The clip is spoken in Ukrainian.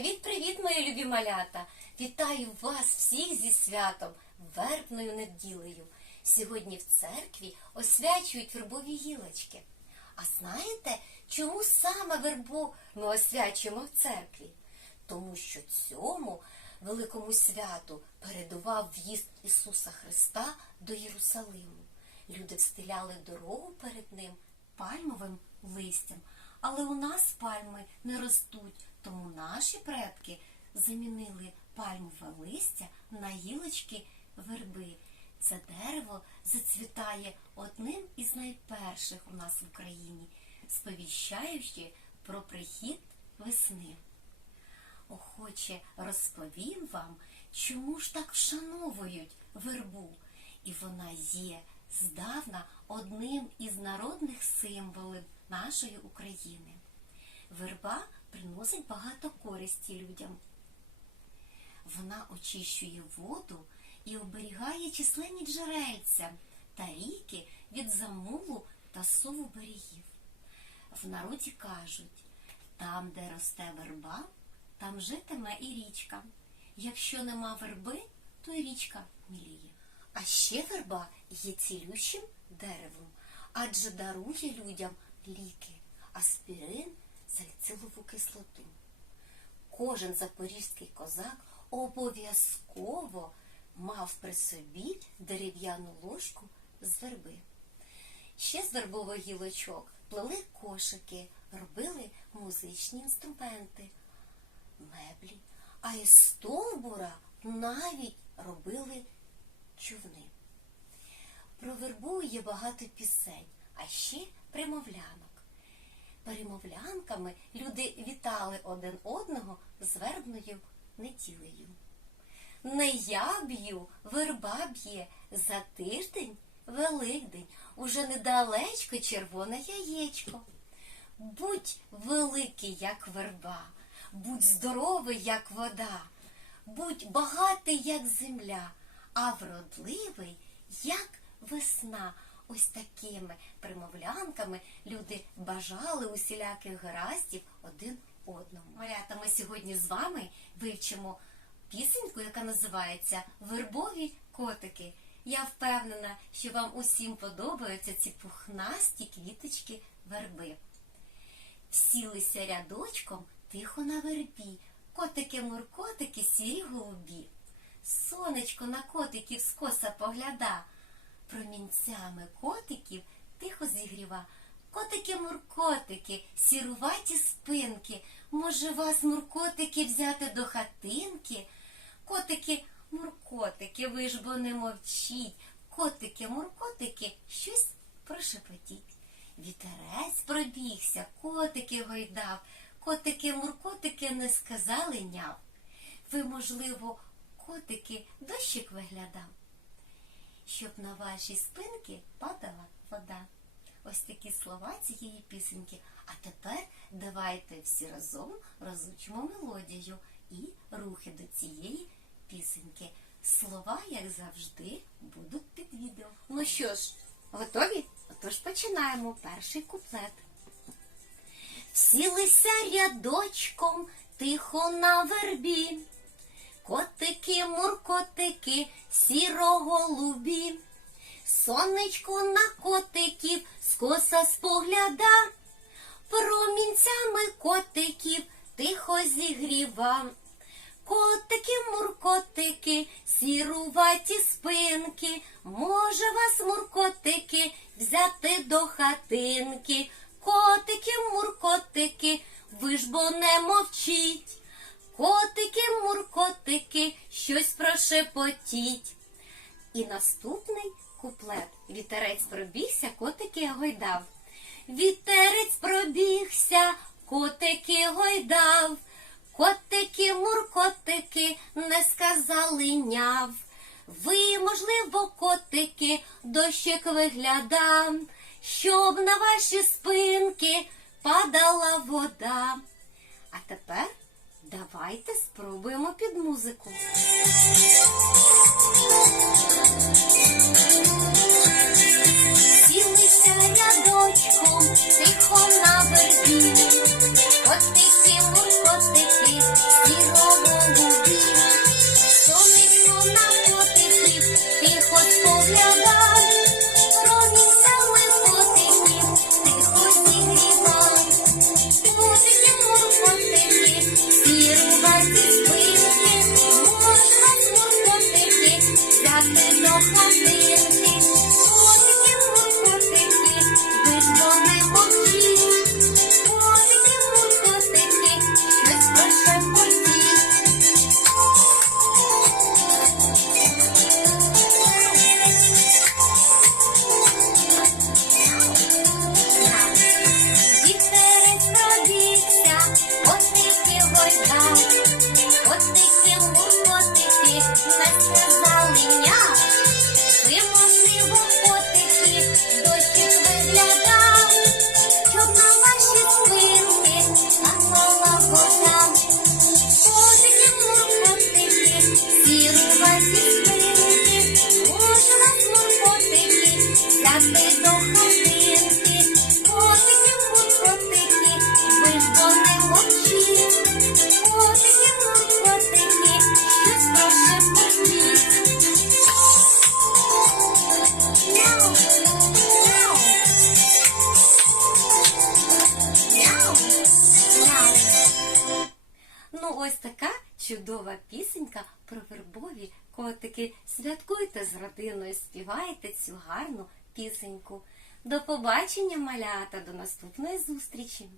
Привіт-привіт, мої любі малята! Вітаю вас всіх зі святом, вербною неділею. Сьогодні в церкві освячують вербові гілочки. А знаєте, чому саме вербу ми освячуємо в церкві? Тому що цьому великому святу передував в'їзд Ісуса Христа до Єрусалиму. Люди встиляли дорогу перед ним пальмовим листям. Але у нас пальми не ростуть, тому наші предки замінили пальмове листя на гілочки верби. Це дерево зацвітає одним із найперших у нас в Україні, сповіщаючи про прихід весни. Охоче розповім вам, чому ж так вшановують вербу, і вона є здавна одним із народних символів нашої України. Верба приносить багато користі людям. Вона очищує воду і оберігає численні джерельця та ріки від замулу та сову берегів. В народі кажуть, там, де росте верба, там житиме і річка. Якщо нема верби, то і річка міліє. А ще верба є цілющим деревом, адже дарує людям ліки, аспірин, кислоту. Кожен запорізький козак обов'язково мав при собі дерев'яну ложку з верби. Ще з вербових гілочок плели кошики, робили музичні інструменти, меблі, а із стовбура навіть робили човни. Про вербу є багато пісень, а ще примовлянок. Перемовлянками люди вітали один одного з вербною неділею. Не я б'ю, верба б'є за тиждень Великдень, уже недалечко червоне яєчко. Будь великий, як верба, будь здоровий, як вода, будь багатий, як земля, а вродливий, як весна. Ось такими примовлянками люди бажали усіляких гараздів один одному. Малята, ми сьогодні з вами вивчимо пісеньку, яка називається Вербові котики. Я впевнена, що вам усім подобаються ці пухнасті квіточки верби. Всілися рядочком тихо на вербі, котики-муркотики, сірі голубі. Сонечко на котиків скоса погляда, промінцями котиків тихо зігріва. Котики-муркотики, сіруваті спинки, може вас, муркотики, взяти до хатинки? Котики, муркотики, ви ж бо не мовчіть. Котики, муркотики, щось прошепотіть. Вітерець пробігся, котики гойдав, котики, муркотики не сказали няв. Ви, можливо, котики, дощик виглядав, щоб на ваші спинки падала вода. Ось такі слова цієї пісеньки. А тепер давайте всі разом розучимо мелодію і рухи до цієї пісеньки. Слова, як завжди, будуть під відео. Ну що ж, готові? Отож починаємо перший куплет. Всілися рядочком тихо на вербі. Котики, сіроголубі. Сонечко на котиків скоса спогляда, промінцями котиків тихо зігріва. Котики, муркотики, сіруваті спинки, може вас, муркотики, взяти до хатинки. Котики, муркотики, ви ж бо не мовчіть. Котики, муркотики, щось прошепотіть. І наступний куплет. Вітерець пробігся, котики гойдав. Вітерець пробігся, котики гойдав. Котики, муркотики, не сказали няв. Ви, можливо, котики, дощик вигляда, щоб на ваші спинки падала вода. А тепер давайте спробуємо під музику. Ну, ось така чудова пісенька про вербові котики. Святкуйте з родиною, співайте цю гарну пісеньку. До побачення, малята, до наступної зустрічі!